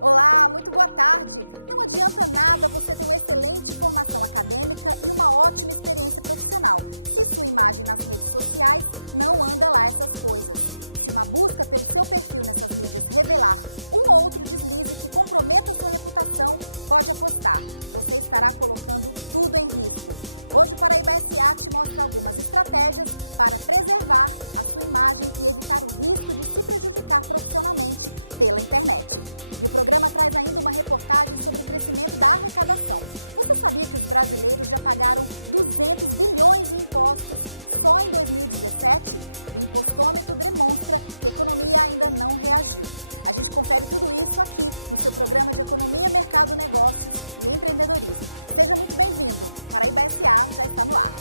Olá, muito boa tarde. Não adianta nada você ter uma excelente formação acadêmica e uma ótima experiência profissional, se sua imagem nas redes sociais não anda lá essas coisas. Se uma busca pelo seu perfil nessas mídias revelar um ou outro deslize que comprometa sua reputação, pode apostar. Você estará colocando tudo em risco. Hoje o Paraíba SA te mostra algumas estratégias para preservar a sua imagem e evitar o risco de se prejudicar profissionalmente pela internet. E o programa traz ainda uma reportagem sobre o crescimento da arrecadação. Você sabia que os brasileiros já pagaram 200 bilhões em impostos só em 2017? O impostômetro demonstra que a economia ainda não reagiu. A gente confere tudo isso aqui no seu programa de Economia, Mercado, Negócios e Empreendedorismo. Seja muito bem-vindo. Paraíba SA já está no ar.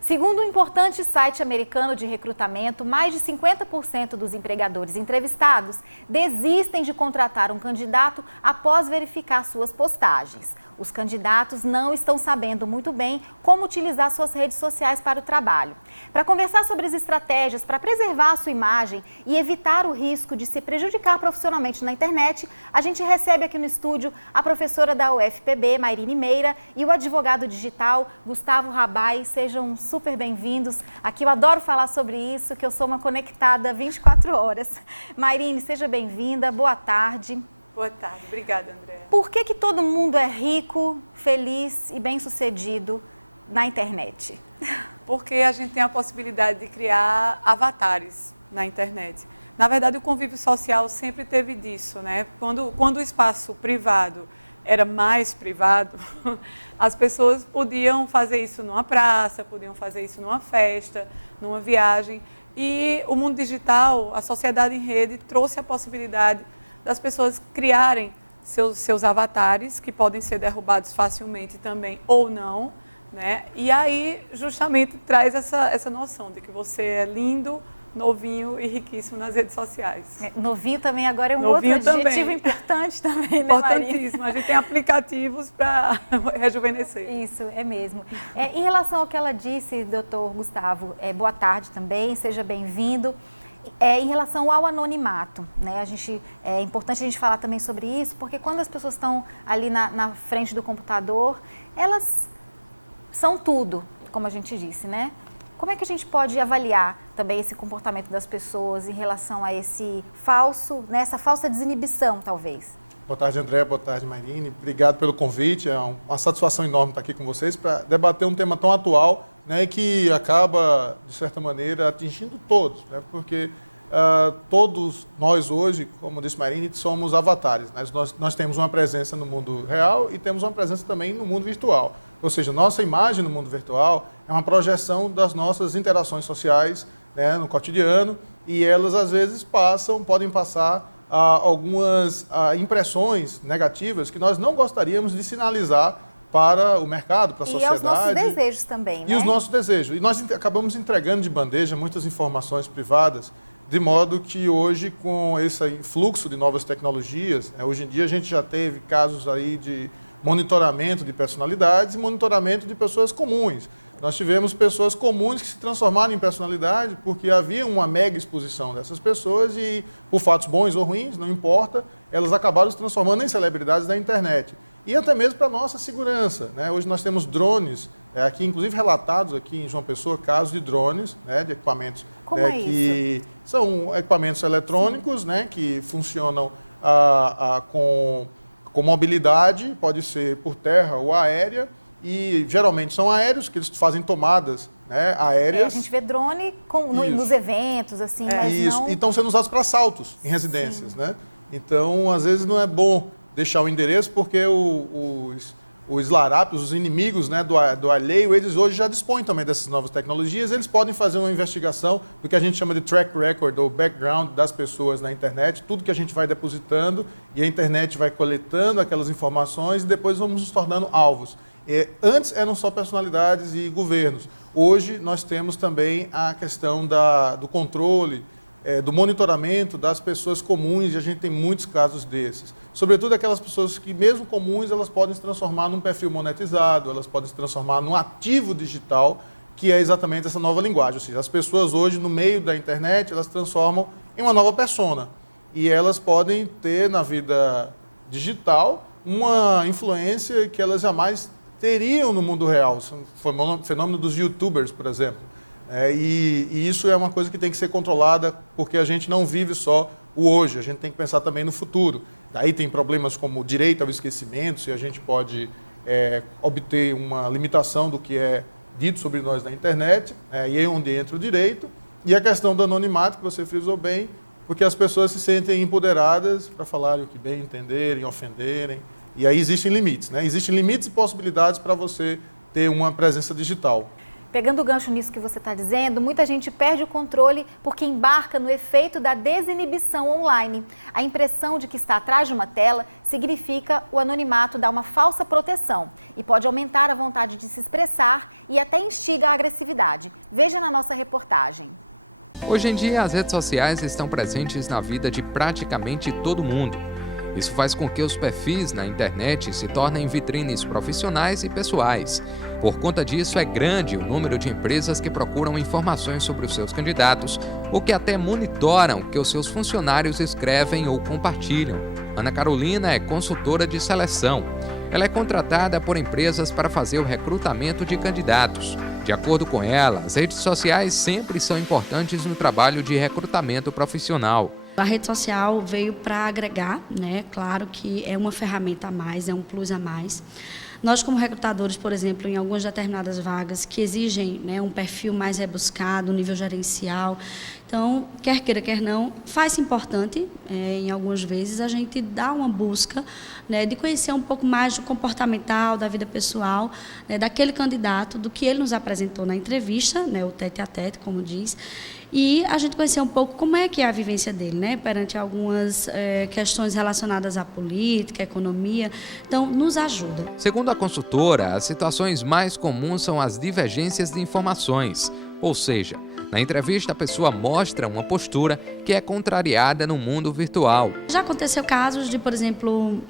Segundo um importante site americano de recrutamento, mais de 50% dos empregadores entrevistados desistem de contratar um candidato após verificar suas postagens. Os candidatos não estão sabendo muito bem como utilizar suas redes sociais para o trabalho. Para conversar sobre as estratégias para preservar a sua imagem e evitar o risco de se prejudicar profissionalmente na internet, a gente recebe aqui no estúdio a professora da UFPB, Mairine Meira, e o advogado digital, Gustavo Rabai. Sejam super bem-vindos. Aqui eu adoro falar sobre isso, que eu sou uma conectada 24 horas. Mairine, seja bem-vinda. Boa tarde. Boa tarde. Obrigada, Andréa. Por que todo mundo é rico, feliz e bem-sucedido na internet? Porque a gente tem a possibilidade de criar avatares na internet. Na verdade, o convívio social sempre teve disso, né? Quando o espaço privado era mais privado, as pessoas podiam fazer isso numa praça, podiam fazer isso numa festa, numa viagem. E o mundo digital, a sociedade em rede, trouxe a possibilidade das pessoas criarem seus avatares, que podem ser derrubados facilmente também ou não, né? E aí, justamente, traz essa noção de que você é lindo, novinho e riquíssimo nas redes sociais. Novinho também agora é um novinho outro adjetivo importante também, né, importantíssimo. A gente tem aplicativos para rejuvenescer. Isso, é mesmo. Em relação ao que ela disse, doutor Gustavo, boa tarde também, seja bem-vindo. Em relação ao anonimato, né? É importante a gente falar também sobre isso, porque quando as pessoas estão ali na frente do computador, elas são tudo, como a gente disse, né? Como é que a gente pode avaliar também esse comportamento das pessoas em relação a esse falso, né? Essa falsa desinibição, talvez? Boa tarde, André. Boa tarde, Mairine. Obrigado pelo convite. É uma satisfação enorme estar aqui com vocês para debater um tema tão atual, né, que acaba, de certa maneira, atingindo todos, né, porque todos nós hoje, como disse Mairine, somos avatares, né? Nós temos uma presença no mundo real e temos uma presença também no mundo virtual. Ou seja, nossa imagem no mundo virtual é uma projeção das nossas interações sociais, né, no cotidiano, e elas às vezes podem passar algumas impressões negativas que nós não gostaríamos de sinalizar para o mercado, para a sociedade. E aos nossos desejos também, né? E os nossos desejos. E nós acabamos entregando de bandeja muitas informações privadas, de modo que hoje, com esse influxo de novas tecnologias, hoje em dia a gente já teve casos aí de monitoramento de personalidades e monitoramento de pessoas comuns. Nós tivemos pessoas comuns que se transformaram em personalidade porque havia uma mega exposição dessas pessoas e, por fatos bons ou ruins, não importa, elas acabaram se transformando em celebridades da internet. E até mesmo para a nossa segurança, né? Hoje nós temos drones, aqui, inclusive relatados aqui em João Pessoa, casos de drones, né, de equipamentos que são equipamentos eletrônicos, né, que funcionam com mobilidade, pode ser por terra ou aérea, e geralmente são aéreos, que eles fazem tomadas, né, aéreas. A gente vê drone nos eventos, assim, mas isso. não... E estão sendo usados para assaltos em residências, né? Então, às vezes não é bom deixar o endereço, porque os larápios, os inimigos, né, do alheio, eles hoje já dispõem também dessas novas tecnologias, eles podem fazer uma investigação do que a gente chama de track record, ou background das pessoas na internet, tudo que a gente vai depositando, e a internet vai coletando aquelas informações, e depois vamos nos tornando alvos. Antes eram só personalidades e governos. Hoje nós temos também a questão do controle, do monitoramento das pessoas comuns, e a gente tem muitos casos desses. Sobretudo aquelas pessoas que, mesmo comuns, elas podem se transformar num perfil monetizado, elas podem se transformar num ativo digital que é exatamente essa nova linguagem. Ou seja, as pessoas hoje, no meio da internet, elas transformam em uma nova persona. E elas podem ter na vida digital uma influência que elas jamais teriam no mundo real. O fenômeno dos youtubers, por exemplo. E isso é uma coisa que tem que ser controlada, porque a gente não vive só o hoje, a gente tem que pensar também no futuro. Daí tem problemas como o direito ao esquecimento, se a gente pode obter uma limitação do que é dito sobre nós na internet, e é onde entra o direito. E a questão do anonimato, que você frisou bem, porque as pessoas se sentem empoderadas para falarem o que bem entenderem, ofenderem. E aí existem limites, né? Existem limites e possibilidades para você ter uma presença digital. Pegando o gancho nisso que você está dizendo, muita gente perde o controle porque embarca no efeito da desinibição online. A impressão de que está atrás de uma tela significa o anonimato dar uma falsa proteção e pode aumentar a vontade de se expressar e até instiga a agressividade. Veja na nossa reportagem. Hoje em dia, as redes sociais estão presentes na vida de praticamente todo mundo. Isso faz com que os perfis na internet se tornem vitrines profissionais e pessoais. Por conta disso, é grande o número de empresas que procuram informações sobre os seus candidatos ou que até monitoram o que os seus funcionários escrevem ou compartilham. Ana Carolina é consultora de seleção. Ela é contratada por empresas para fazer o recrutamento de candidatos. De acordo com ela, as redes sociais sempre são importantes no trabalho de recrutamento profissional. A rede social veio para agregar, né? Claro que é uma ferramenta a mais, é um plus a mais. Nós, como recrutadores, por exemplo, em algumas determinadas vagas que exigem, né, um perfil mais rebuscado, um nível gerencial, então, quer queira, quer não, faz-se importante, em algumas vezes, a gente dá uma busca, né, de conhecer um pouco mais do comportamental, da vida pessoal, né, daquele candidato, do que ele nos apresentou na entrevista, né, o tete-a-tete, como diz, e a gente conhecer um pouco como é que é a vivência dele, né, perante algumas questões relacionadas à política, à economia. Então, nos ajuda. Segundo a consultora, as situações mais comuns são as divergências de informações, ou seja, na entrevista a pessoa mostra uma postura que é contrariada no mundo virtual. Já aconteceu casos de, por exemplo,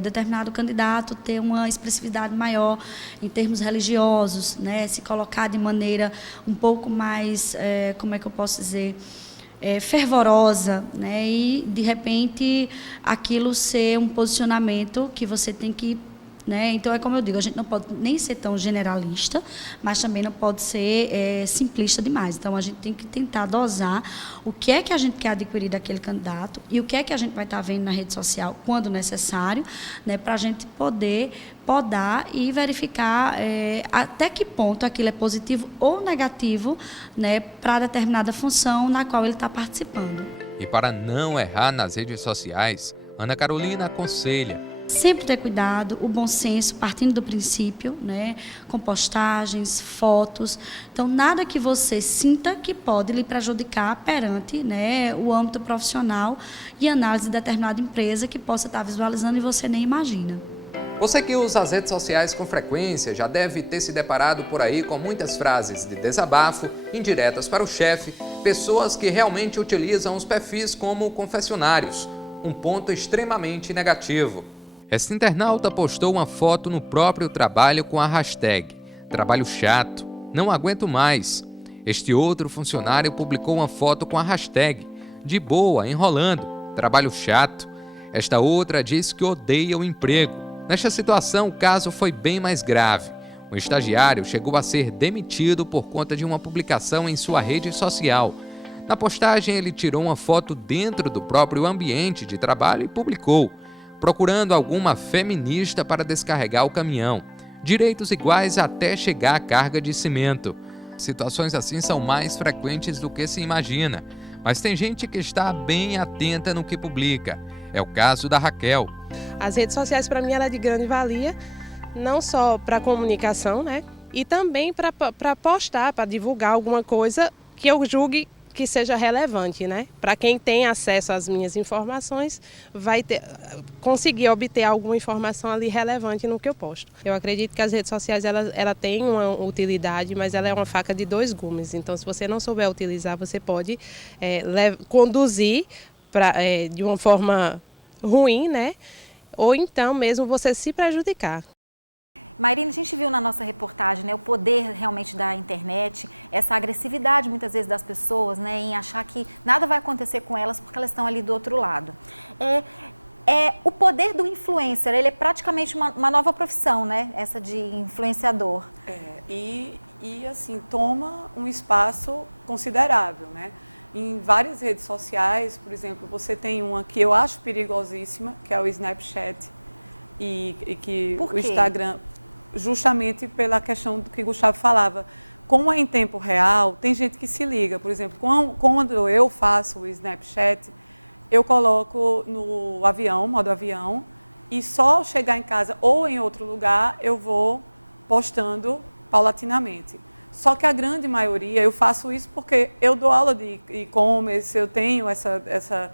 determinado candidato ter uma expressividade maior em termos religiosos, né, se colocar de maneira um pouco mais, como é que eu posso dizer, fervorosa, né, e de repente aquilo ser um posicionamento que você tem que, né? Então, é como eu digo, a gente não pode nem ser tão generalista, mas também não pode ser simplista demais. Então, a gente tem que tentar dosar o que é que a gente quer adquirir daquele candidato e o que é que a gente vai estar vendo na rede social quando necessário, né, para a gente poder podar e verificar até que ponto aquilo é positivo ou negativo, né, para determinada função na qual ele está participando. E para não errar nas redes sociais, Ana Carolina aconselha: sempre ter cuidado, o bom senso, partindo do princípio, né, com postagens, fotos. Então, nada que você sinta que pode lhe prejudicar perante, né, o âmbito profissional e análise de determinada empresa que possa estar visualizando e você nem imagina. Você que usa as redes sociais com frequência já deve ter se deparado por aí com muitas frases de desabafo, indiretas para o chefe, pessoas que realmente utilizam os perfis como confessionários, um ponto extremamente negativo. Esta internauta postou uma foto no próprio trabalho com a hashtag "Trabalho chato, não aguento mais". Este outro funcionário publicou uma foto com a hashtag "De boa, enrolando, trabalho chato". Esta outra diz que odeia o emprego. Nesta situação, o caso foi bem mais grave. O estagiário chegou a ser demitido por conta de uma publicação em sua rede social. Na postagem, ele tirou uma foto dentro do próprio ambiente de trabalho e publicou: procurando alguma feminista para descarregar o caminhão. Direitos iguais até chegar à carga de cimento. Situações assim são mais frequentes do que se imagina, mas tem gente que está bem atenta no que publica. É o caso da Raquel. As redes sociais, para mim, ela é de grande valia, não só para a comunicação, né, e também para postar, para divulgar alguma coisa que eu julgue que seja relevante, né? Para quem tem acesso às minhas informações, vai conseguir obter alguma informação ali relevante no que eu posto. Eu acredito que as redes sociais ela tem uma utilidade, mas ela é uma faca de dois gumes. Então, se você não souber utilizar, você pode conduzir de uma forma ruim, né? Ou então mesmo você se prejudicar. Mayrine, a gente viu na nossa reportagem, né, o poder realmente da internet, essa agressividade muitas vezes das pessoas, né, em achar que nada vai acontecer com elas porque elas estão ali do outro lado. O poder do influencer, ele é praticamente uma nova profissão, né, essa de influenciador. E assim, toma um espaço considerável, né? Em várias redes sociais, por exemplo, você tem uma que eu acho perigosíssima, que é o Snapchat, e que Por o quê? Instagram, justamente pela questão do que o Gustavo falava, como é em tempo real, tem gente que se liga. Por exemplo, quando eu faço o Snapchat, eu coloco no avião, modo avião, e só chegar em casa ou em outro lugar, eu vou postando paulatinamente. Só que a grande maioria, eu faço isso porque eu dou aula de e-commerce, eu tenho essa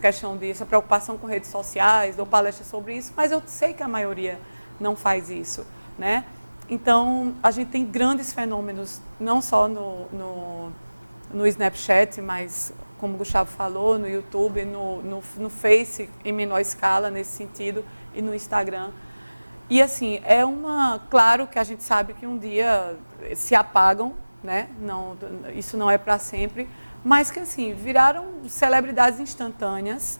questão essa preocupação com redes sociais, dou palestras sobre isso, mas eu sei que a maioria não faz isso, né? Então, a gente tem grandes fenômenos, não só no Snapchat, mas, como o Gustavo falou, no YouTube, no Face, em menor escala, nesse sentido, e no Instagram. E, assim, claro que a gente sabe que um dia se apagam, né? Isso não é para sempre, mas que, assim, viraram celebridades instantâneas,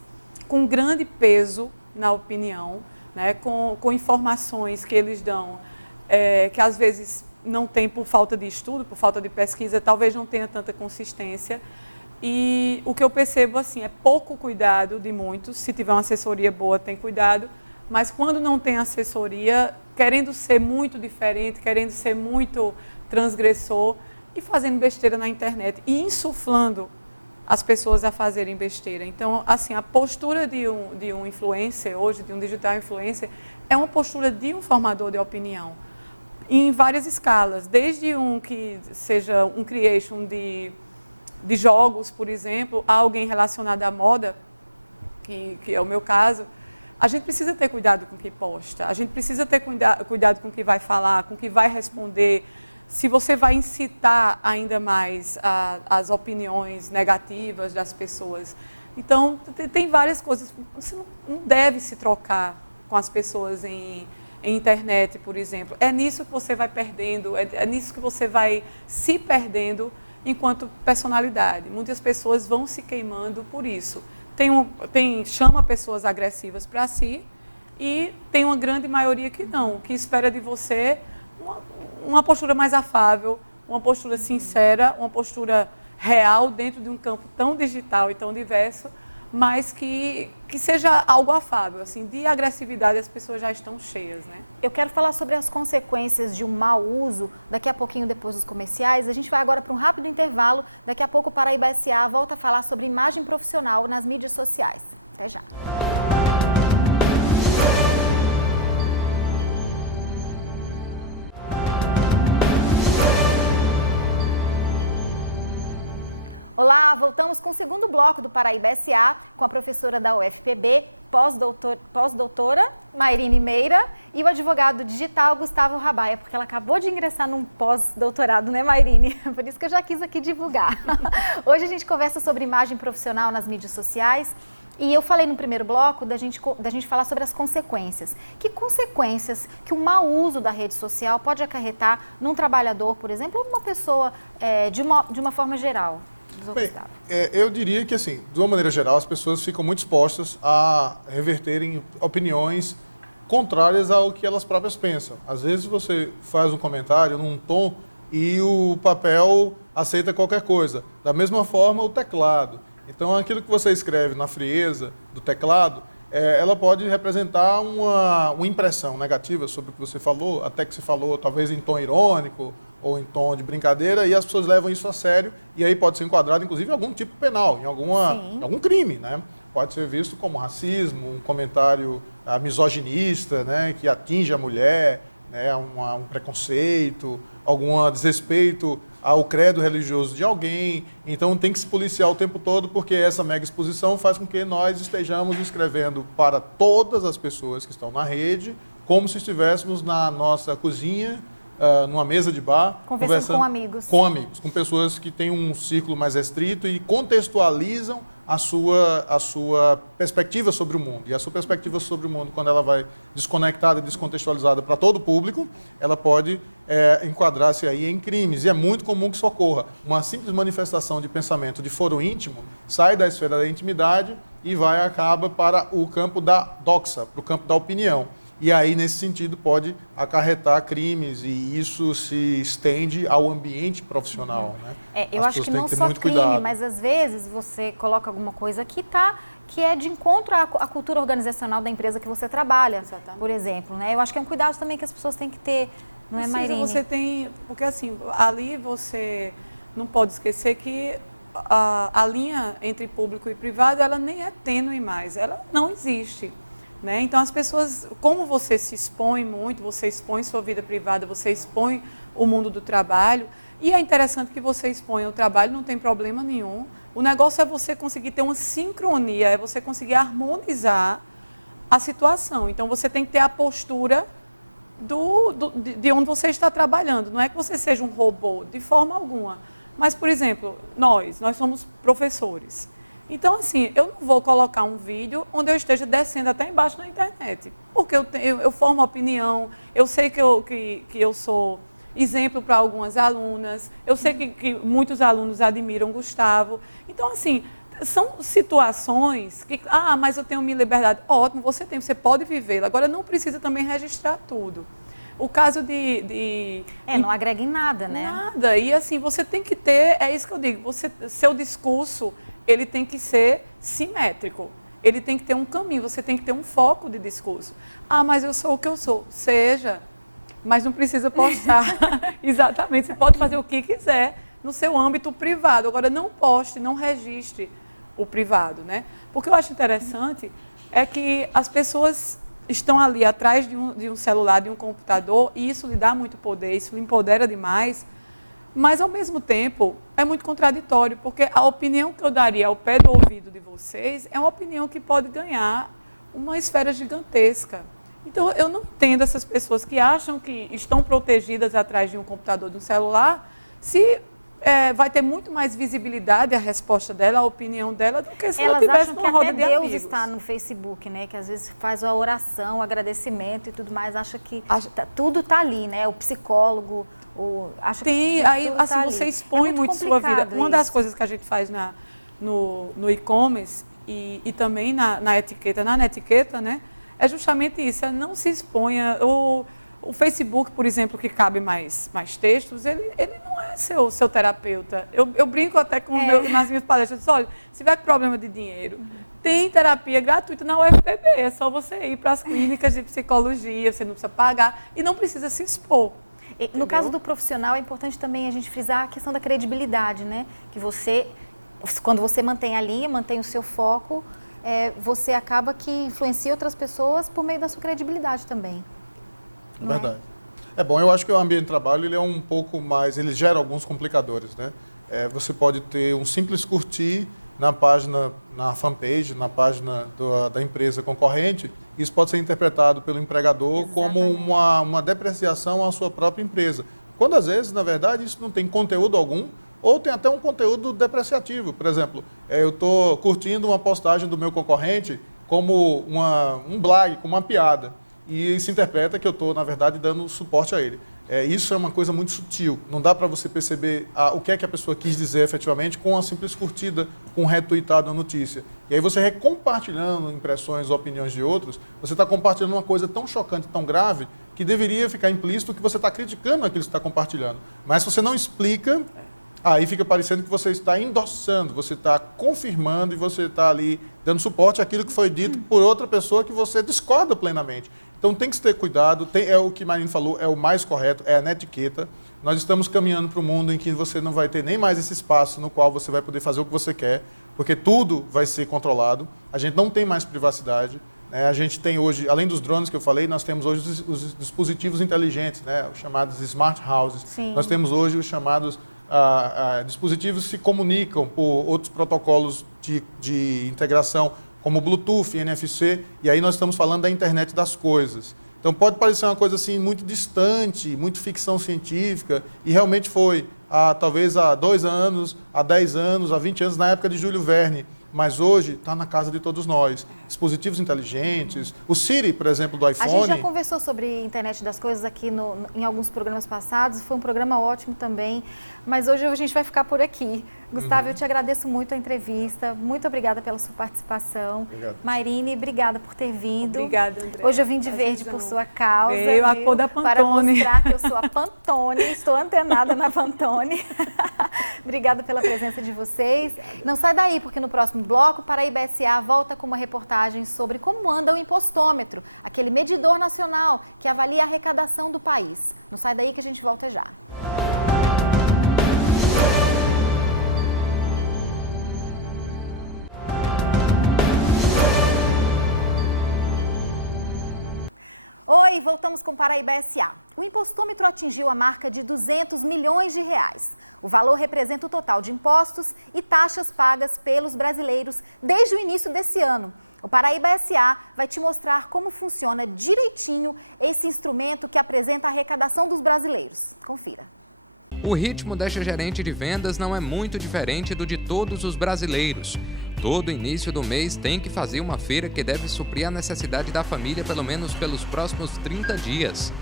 com grande peso na opinião, né? Com informações que eles dão, que às vezes não tem por falta de estudo, por falta de pesquisa, talvez não tenha tanta consistência. E o que eu percebo, assim, é pouco cuidado de muitos. Se tiver uma assessoria boa, tem cuidado, mas quando não tem assessoria, querendo ser muito diferente, querendo ser muito transgressor e fazendo besteira na internet e insuflando as pessoas a fazerem besteira. Então, assim, a postura de um influencer hoje, de um digital influencer, é uma postura de um formador de opinião, em várias escalas, desde um que seja um creation de jogos, por exemplo, a alguém relacionado à moda, que é o meu caso. A gente precisa ter cuidado com o que posta, a gente precisa ter cuidado com o que vai falar, com o que vai responder, se você vai incitar ainda mais as opiniões negativas das pessoas. Então, tem várias coisas. Você não deve se trocar com as pessoas em internet, por exemplo. É nisso que você vai perdendo, é nisso que você vai se perdendo enquanto personalidade. Muitas pessoas vão se queimando por isso. Chama pessoas agressivas para si e tem uma grande maioria que não, que espera de você uma postura mais afável, uma postura sincera, uma postura real dentro de um campo tão digital e tão diverso, mas que seja algo afável. Assim, de agressividade as pessoas já estão cheias, né? Eu quero falar sobre as consequências de um mau uso daqui a pouquinho, depois dos comerciais. A gente vai agora para um rápido intervalo. Daqui a pouco o Paraíba S.A. volta a falar sobre imagem profissional nas mídias sociais. Até já. Olá, voltamos com o segundo bloco do Paraíba S.A. com a professora da UFPB, pós-doutora Mayrine Meira e o advogado digital Gustavo Rabaia, porque ela acabou de ingressar num pós-doutorado, né, Mayrine? Por isso que eu já quis aqui divulgar. Hoje a gente conversa sobre imagem profissional nas mídias sociais e eu falei no primeiro bloco da gente falar sobre as consequências. Que consequências que o mau uso da rede social pode acarretar num trabalhador, por exemplo, ou numa pessoa de uma forma geral? Bem, eu diria que, assim, de uma maneira geral, as pessoas ficam muito expostas a reverterem opiniões contrárias ao que elas próprias pensam. Às vezes você faz um comentário num tom e o papel aceita qualquer coisa. Da mesma forma, o teclado. Então, aquilo que você escreve na frieza do teclado, ela pode representar uma impressão negativa sobre o que você falou, até que você falou talvez em tom irônico, ou em tom de brincadeira, e as pessoas levam isso a sério, e aí pode ser enquadrado, inclusive, em algum tipo penal, em algum crime, né? Pode ser visto como racismo, um comentário misoginista, né, que atinge a mulher, né, um preconceito, algum desrespeito ao credo religioso de alguém. Então tem que se policiar o tempo todo, porque essa mega exposição faz com que nós estejamos escrevendo para todas as pessoas que estão na rede, como se estivéssemos na nossa cozinha, numa mesa de bar, conversando com amigos. Com amigos, com pessoas que têm um ciclo mais restrito e contextualizam a sua perspectiva sobre o mundo. E a sua perspectiva sobre o mundo, quando ela vai desconectada e descontextualizada para todo o público, ela pode enquadrar-se aí em crimes. E é muito comum que isso ocorra. Uma simples manifestação de pensamento de foro íntimo sai da esfera da intimidade e acaba para o campo da doxa, para o campo da opinião. E aí, nesse sentido, pode acarretar crimes e isso se estende ao ambiente profissional. Né? Eu acho que não só crime, mas às vezes você coloca alguma coisa que é de encontro à cultura organizacional da empresa que você trabalha, exatamente, por exemplo. Né? Eu acho que é um cuidado também que as pessoas têm que ter, não é, Mairine? Você tem, porque assim, ali você não pode esquecer que a linha entre público e privado, ela nem é tênue mais, ela não existe. Né? Então, as pessoas, como você se expõe muito, você expõe sua vida privada, você expõe o mundo do trabalho, e é interessante que você exponha o trabalho, não tem problema nenhum. O negócio é você conseguir ter uma sincronia, é você conseguir harmonizar a situação. Então, você tem que ter a postura de onde você está trabalhando. Não é que você seja um robô, de forma alguma. Mas, por exemplo, nós somos professores. Então, assim, eu não vou colocar um vídeo onde eu esteja descendo até embaixo na internet, porque eu formo opinião, eu sei que eu sou exemplo para algumas alunas, eu sei que muitos alunos admiram Gustavo. Então, assim, são situações que, mas eu tenho minha liberdade. Ótimo, você pode vivê-la, agora não precisa também registrar tudo. O caso não agrega em nada, né? Nada, e assim, você tem que ter, é isso que eu digo, seu discurso, ele tem que ser simétrico, ele tem que ter um caminho, você tem que ter um foco de discurso. Mas eu sou o que eu sou. Seja, mas não precisa postar. Exatamente, você pode fazer o que quiser no seu âmbito privado. Agora, não poste, não registre o privado, né? Porque eu acho interessante é que as pessoas estão ali atrás de um celular, de um computador, e isso lhe dá muito poder, isso lhe empodera demais. Mas, ao mesmo tempo, é muito contraditório, porque a opinião que eu daria ao pé do ouvido de vocês é uma opinião que pode ganhar uma esfera gigantesca. Então, eu não entendo essas pessoas que acham que estão protegidas atrás de um computador, de um celular, se vai ter muito mais visibilidade a resposta dela, a opinião dela, do que se ela tivesse numa roda de amigos. Deus está no Facebook, né? Que às vezes faz a oração, o agradecimento e tudo mais, acha que tudo está ali, né? O psicólogo... aí assim, você expõe muito sua vida. Uma das coisas que a gente faz no e-commerce e também na etiqueta, né, é justamente isso, é não se exponha. O Facebook, por exemplo, que cabe mais textos, ele não é seu terapeuta. Eu brinco até nas minhas palestras, eu digo, olha, se tiver problema de dinheiro, tem terapia gratuita na UFPB, é só você ir para as clínicas de psicologia, você não precisa pagar e não precisa se expor. No caso do profissional, é importante também a gente frisar a questão da credibilidade, né? Que quando você mantém a linha, mantém o seu foco, você acaba que influencia outras pessoas por meio da sua credibilidade também. É verdade. É bom, eu acho que o ambiente de trabalho ele é um pouco mais, ele gera alguns complicadores, né? Você pode ter um simples curtir na página, na fanpage, na página da empresa concorrente. Isso pode ser interpretado pelo empregador como uma depreciação à sua própria empresa. Quando, às vezes, na verdade, isso não tem conteúdo algum, ou tem até um conteúdo depreciativo. Por exemplo, eu estou curtindo uma postagem do meu concorrente como um blog, como uma piada. E se interpreta que eu estou, na verdade, dando suporte a ele. Isso é uma coisa muito sutil. Não dá para você perceber o que é que a pessoa quis dizer efetivamente com uma simples curtida, com um retweetado na notícia. E aí você compartilhando impressões ou opiniões de outros, você está compartilhando uma coisa tão chocante, tão grave, que deveria ficar implícito que você está criticando aquilo que você está compartilhando. Mas se você não explica, aí fica parecendo que você está endossando, você está confirmando e você está ali dando suporte àquilo que foi dito por outra pessoa que você discorda plenamente. Então tem que ter cuidado, é o que Mairine falou, é o mais correto, é a netiqueta. Nós estamos caminhando para um mundo em que você não vai ter nem mais esse espaço no qual você vai poder fazer o que você quer, porque tudo vai ser controlado, a gente não tem mais privacidade. A gente tem hoje, além dos drones que eu falei, nós temos hoje os dispositivos inteligentes, né, os chamados smart houses. Sim. Nós temos hoje os chamados dispositivos que se comunicam por outros protocolos de integração, como Bluetooth, NFC, e aí nós estamos falando da internet das coisas. Então pode parecer uma coisa assim muito distante, muito ficção científica, e realmente foi, talvez há 2 anos, há 10 anos, há 20 anos, na época de Júlio Verne. mas hoje está na casa de todos nós. Dispositivos inteligentes, o Siri, por exemplo, do A iPhone. gente já conversou sobre internet das coisas aqui em alguns programas passados, foi um programa ótimo também, mas hoje a gente vai ficar por aqui. Gustavo, eu te agradeço muito a entrevista, muito obrigada pela sua participação. Obrigado. Mairine, obrigada por ter vindo. Obrigada, André. Hoje eu vim de verde por sua causa. Veio a viu? cor da Para Pantone. mostrar que eu sou a Pantone, estou antenada na Pantone. Obrigada pela presença de vocês. Não sai daí, porque no próximo bloco, Paraíba SA volta com uma reportagem sobre como anda o impostômetro, aquele medidor nacional que avalia a arrecadação do país. Não sai daí que a gente volta já. Oi, voltamos com Paraíba SA. O impostômetro atingiu a marca de 200 milhões de reais. O valor representa o total de impostos e taxas pagas pelos brasileiros desde o início desse ano. O Paraíba SA vai te mostrar como funciona direitinho esse instrumento que apresenta a arrecadação dos brasileiros. Confira. O ritmo desta gerente de vendas não é muito diferente do de todos os brasileiros. Todo início do mês tem que fazer uma feira que deve suprir a necessidade da família pelo menos pelos próximos 30 dias.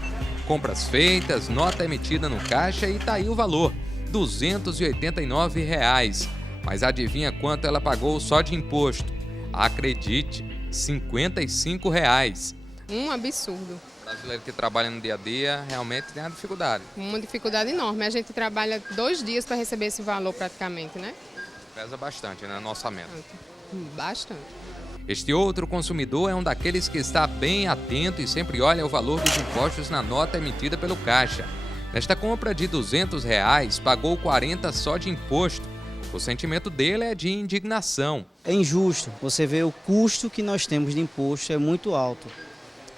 Compras feitas, nota emitida no caixa e tá aí o valor, R$ 289. Mas adivinha quanto ela pagou só de imposto? Acredite, R$ 55. Um absurdo. O brasileiro que trabalha no dia a dia realmente tem uma dificuldade. Uma dificuldade enorme. A gente trabalha 2 dias para receber esse valor praticamente, né? Pesa bastante, né, no orçamento. Bastante. Este outro consumidor é um daqueles que está bem atento e sempre olha o valor dos impostos na nota emitida pelo caixa. Nesta compra de R$ 200, pagou 40 só de imposto. O sentimento dele é de indignação. É injusto. Você vê o custo que nós temos de imposto é muito alto.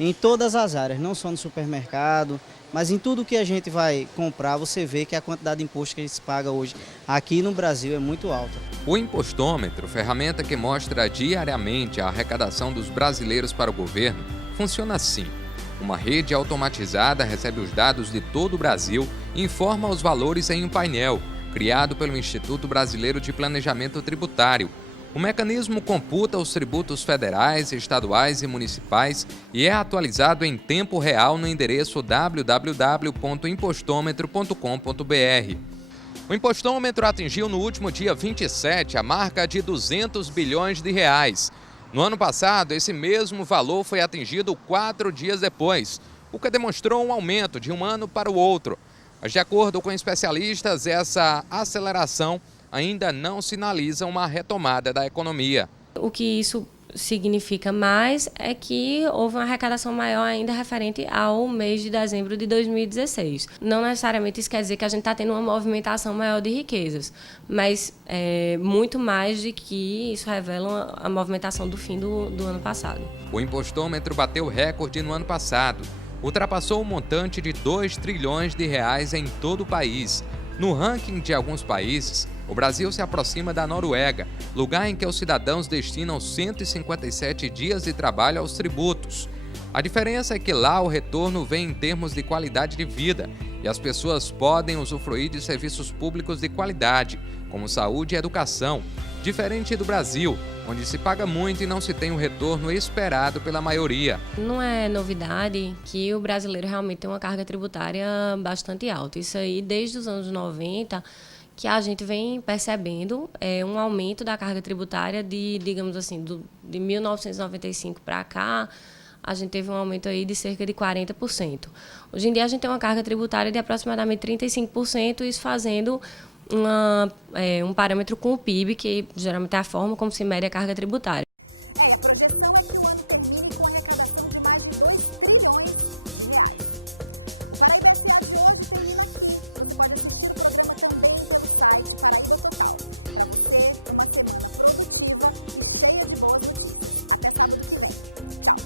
Em todas as áreas, não só no supermercado, mas em tudo que a gente vai comprar, você vê que a quantidade de imposto que a gente paga hoje aqui no Brasil é muito alta. O impostômetro, ferramenta que mostra diariamente a arrecadação dos brasileiros para o governo, funciona assim. Uma rede automatizada recebe os dados de todo o Brasil e informa os valores em um painel, criado pelo Instituto Brasileiro de Planejamento Tributário. O mecanismo computa os tributos federais, estaduais e municipais e é atualizado em tempo real no endereço www.impostômetro.com.br. O impostômetro atingiu no último dia 27 a marca de R$ 200 bilhões. No ano passado, esse mesmo valor foi atingido 4 dias depois, o que demonstrou um aumento de um ano para o outro. Mas, de acordo com especialistas, essa aceleração ainda não sinaliza uma retomada da economia. O que isso significa mais é que houve uma arrecadação maior ainda referente ao mês de dezembro de 2016. Não necessariamente isso quer dizer que a gente está tendo uma movimentação maior de riquezas, mas muito mais de que isso revela a movimentação do fim do ano passado. O impostômetro bateu recorde no ano passado. Ultrapassou o montante de R$ 2 trilhões em todo o país. No ranking de alguns países, o Brasil se aproxima da Noruega, lugar em que os cidadãos destinam 157 dias de trabalho aos tributos. A diferença é que lá o retorno vem em termos de qualidade de vida e as pessoas podem usufruir de serviços públicos de qualidade, como saúde e educação, diferente do Brasil, onde se paga muito e não se tem o retorno esperado pela maioria. Não é novidade que o brasileiro realmente tem uma carga tributária bastante alta. Isso aí, desde os anos 90, que a gente vem percebendo um aumento da carga tributária digamos assim, de 1995 para cá, a gente teve um aumento aí de cerca de 40%. Hoje em dia, a gente tem uma carga tributária de aproximadamente 35%, isso fazendo um parâmetro com o PIB, que geralmente é a forma como se mede a carga tributária. E a projeção é que o ano termine com arrecadação de mais de R$ 2 trilhões. O Paraíba SA de hoje termina aqui. Você pode assistir o programa também pelo site Paraíba Total. Para você, uma semana produtiva e cheia de boas notícias. Até sábado que vem. Tchau!